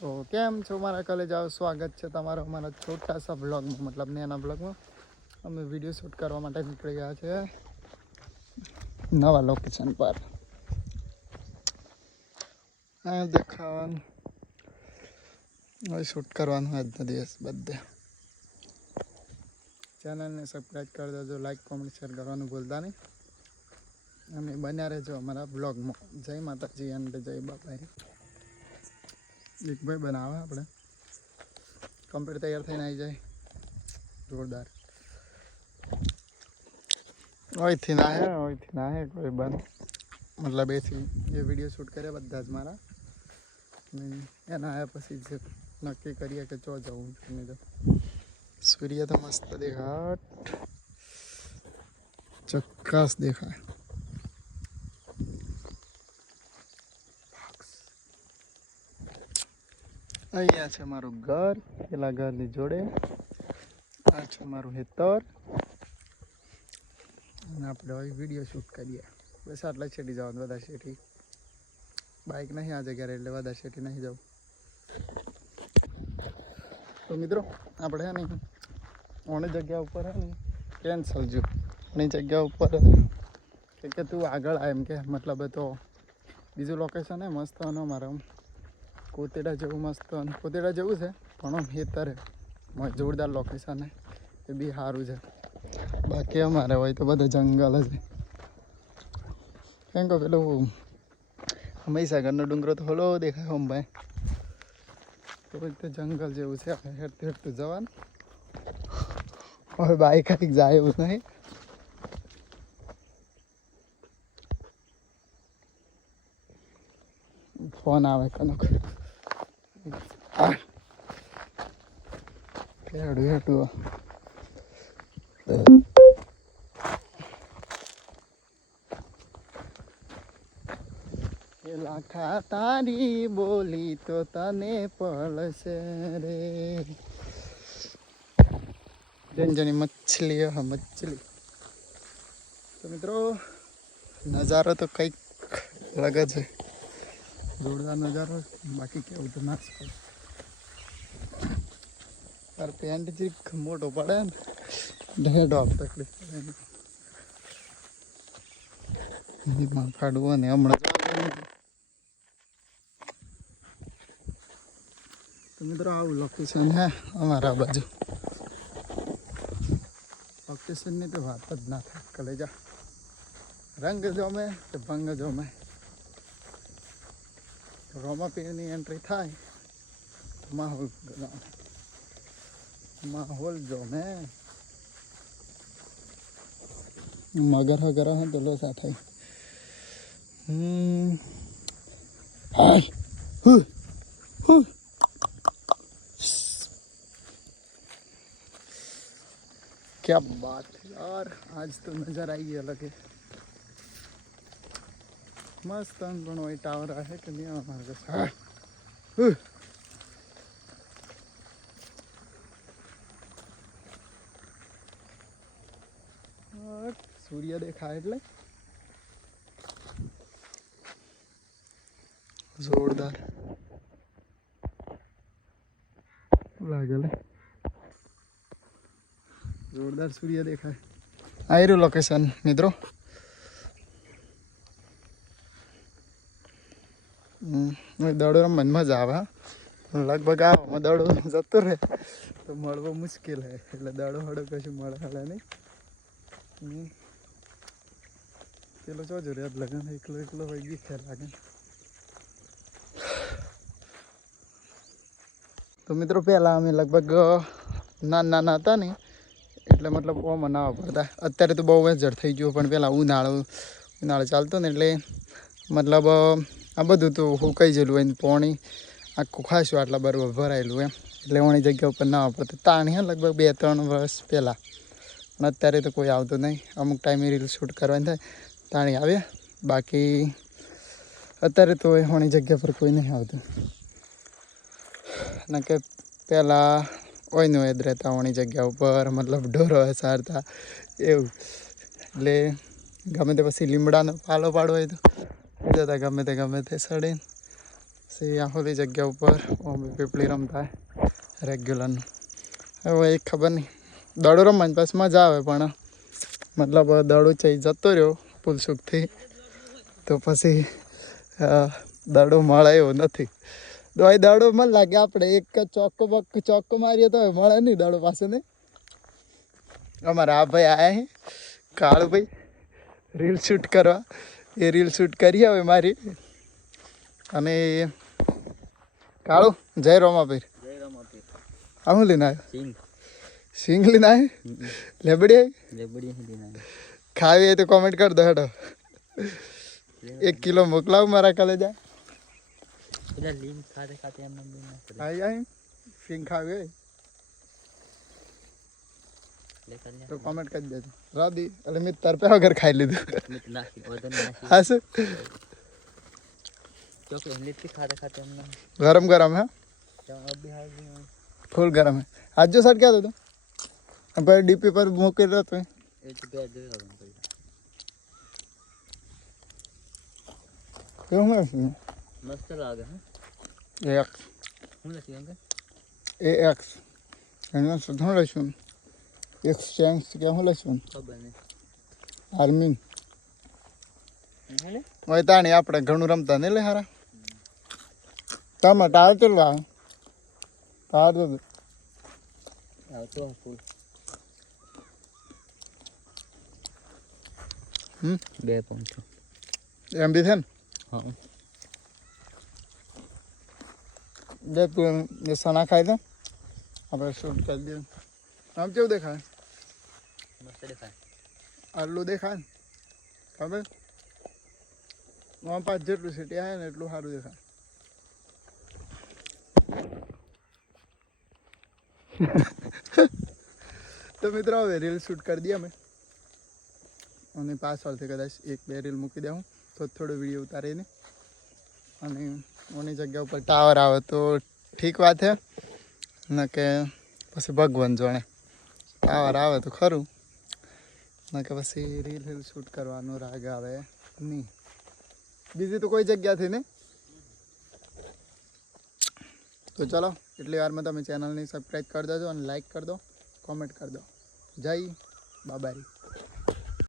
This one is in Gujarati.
તો કેમ છો મારા કોલેજ આવો સ્વાગત છે તમારો અમારા છોટા સા બ્લોગમાં, મતલબ એના બ્લોગમાં. અમે વીડિયો શૂટ કરવા માટે નીકળી ગયા છે નવા લોકેશન પર. આ દેખાવાનું. શૂટ કરવાનું આજનો દિવસ બધે. ચેનલને સબસ્ક્રાઈબ કરી દેજો લાઈક કોમેન્ટ શેર કરવાનું ભૂલતા નહીં. અને બન્યા રહેજો અમારા બ્લોગમાં. જય માતાજી અને જય બાપાઈ એક ભાઈ બનાવે આપણે. કમ્પ્લીટ તૈયાર થઈને આવી જાય. જોરદાર. ઓયથી ના હે, ઓયથી ના હે કોઈ બંધ મતલબ એથી એ વીડિયો શૂટ કર્યા બધા જ મારા. ને એના આવ્યા પછી જ નક્કી કરીએ કે ચો જવું નહીં તો. સૂર્ય તો મસ્ત દેખાટ ચોક્કસ દેખાય. અહીંયા છે મારું ઘર, પેલા ઘરની જોડે. આ છે મારું હેતર. અને આપણે હવે વીડિયો શૂટ કરીએ. બસ આટલા શેટી જવાનું, વધારે શેટી બાઇક નહીં આ જગ્યાએ એટલે વધારે શેટી નહીં જવું. તો મિત્રો, આપણે હે ને ઓની જગ્યા ઉપર હે ને કેન્સલ જો ઓની જગ્યા ઉપર કે તું આગળ આ એમ કે, મતલબ તો બીજું લોકેશન હે, મસ્ત અને મારા કોતેડા જેવું મસ્ત કોતેડા જેવું છે, પણ આમ હેતરે જોરદાર લોકેશન એ બી સારું છે. બાકી અમારે હોય તો બધા જંગલ જ. કેમ કે પેલું મહીસાગરનો ડુંગરો તો હલો દેખાય હોમ ભાઈ. તો તો જંગલ જેવું છે હેરતું હેરતું જવાનું. હવે બાઈક કંઈક જાય એવું નહીં. ફોન આવે કનક હેડું એ લાખા તારી બોલી તો તને પડશે રે. જનજની મછલી હા મછલી તો મિત્રો, નજારો તો કંઈક અલગ જ જોરદાર નજારો બાકી કેવું તો ના તાર પેન્ટ જે મોટો પડે ને ઢેડો તકલીફ પડે એની. એમાં કાઢવું ને હમણાં જવાનું. તો મિત્રો, આવું લોકેશન હે અમારા બાજુ લોકેશનની તો વાત જ ના થાય કલેજા રંગ જોમે કે ભંગ જોમે રોમા પીરની એન્ટ્રી થાય તો માહોલ ગરમ. माहौल जो है। मगर अगर वगैरह तो लो साथ है। हम्म। क्या बात है यार, आज तो नज़र आई अलग है। मस्त पण टावर है आहे हमारे साथ સૂર્ય દેખાય એટલે. જોરદાર. લાગે લે. જોરદાર સૂર્ય દેખાય. આ લોકેશન મિત્રો? દડો મનમાં જ આવે. લગભગ આવામાં દડો જતો રહે. તો મળવો મુશ્કેલ હે, એટલે દડો હડો કશું મળે નહીં. પેલો ચો જો રે લગન એકલો એકલો હોય ગઈ ખેર લાગે તો મિત્રો પહેલાં અમે લગભગ નાના નાના હતા ને, એટલે મતલબ ઓ મનાવવા પડતા અત્યારે તો બહુ વેજર થઈ ગયું, પણ પહેલાં ઉનાળો ઉનાળો ચાલતો ને એટલે મતલબ, આ બધું તો હુકાઈ ગયેલું હોય પાણી આખું ખાસું આટલા બરાબર ભરાયેલું એમ. એટલે ઓણી જગ્યા ઉપર ના પડતું તાણી હે લગભગ બે ત્રણ વર્ષ પહેલાં અત્યારે તો કોઈ આવતું નહીં. અમુક ટાઈમે રીલ શૂટ કરવાની થાય. તાણી આવે. બાકી અત્યારે તો એ હોણી જગ્યા પર કોઈ નહીં આવતું. ને કે પહેલાં ઓયનું એદ રહેતા હોણી જગ્યા ઉપર, મતલબ ઢોરો સારતા એવું. એટલે ગમે તે પછી લીમડાનો પાલો પાડવો હોય તો. જતા ગમે તે ગમે તે સડે પછી આહોલી જગ્યા ઉપર અમે પીપળી રમતા રેગ્યુલરનું હવે એ ખબર નહીં. દડો રમવાની બસ મજા આવે પણ, મતલબ દડો ચઈ જતો રહ્યો. પુલસુખથી તો પછી દાડો દડો મળે એવો નથી દવાઈ દાડો મને લાગે આપણે એક ચોક્કો બક્કો ચોક્કો મારીએ તો મળે નહીં દાડો પાસે ને અમારા આ ભાઈ આયા હે કાળુભાઈ રીલ શૂટ કરવા. એ રીલ શૂટ કરી હવે મારી. અને કાળુ જય રોમાભાઈ જય રમાપીર. આ હું લઈને આવ્યો? સિંગ. લઈને આવ્યો? લેબડી આવી? લેબડી લઈને ના ખાવી હોય તો કોમેન્ટ કર દો હેડો એક કિલો મોકલાવ મારા કલેજા પેલા લીમ ખાતે ખાતે એમ નામ ના પડે આવી આવી સિંગ ખાવી હોય લે કર લે તો કોમેન્ટ કરી દેજો રાદી એટલે મેં તરપે વગર ખાઈ લીધું મિત નાખી વદન નાખી હા શું ચોક લીટી ખાતે ખાતે એમ નામ ગરમ ગરમ હે ચાલ અભી હાલ દી ફૂલ ગરમ હે આજ જો સર ક્યાં હતો ભાઈ ડીપી પર મૂકી રહ્યો તો એ તો બે જોઈ હવે કરી કેવું હે મસ્ત લાગે હે એક હું નથી અંકલ એ એક્સ એનું શું લઈશું એક્સચેન્જ કે શું લઈશું ખબર નહીં આર્મી હે ને હોય તાણી આપણે ઘણું રમતા ને લે હારા તમે ટાળ ચલો આ ટાળ તો આવતો ફૂલ બે પંખો એમ બી છે ને હા જે તું એ સણા ખાય તો આપણે શૂટ કરી દઈએ આમ કેવું દેખાય મસ્ત દેખાય આટલું દેખાય ને ખબર આમ પાંચ જેટલું સીટી આવે ને એટલું સારું દેખાય તો મિત્રો હવે રીલ શૂટ કરી દઈએ અમે અને પાછળથી કદાચ એક બે રીલ મૂકી દઉં તો થોડો વીડિયો ઉતારીને. અને ઓની જગ્યા ઉપર ટાવર આવે તો ઠીક વાત છે ને કે પછી ભગવાન જોણે. ટાવર આવે તો ખરું. ના કે પછી રીલ રીલ શૂટ કરવાનો રાગ આવે નહીં. બીજી તો કોઈ જગ્યાથી ને તો ચલો, એટલી વારમાં તમે ચેનલને સબસ્ક્રાઈબ કરી દેજો અને લાઈક કરી દો કોમેન્ટ કરી દો. જય બાબારી.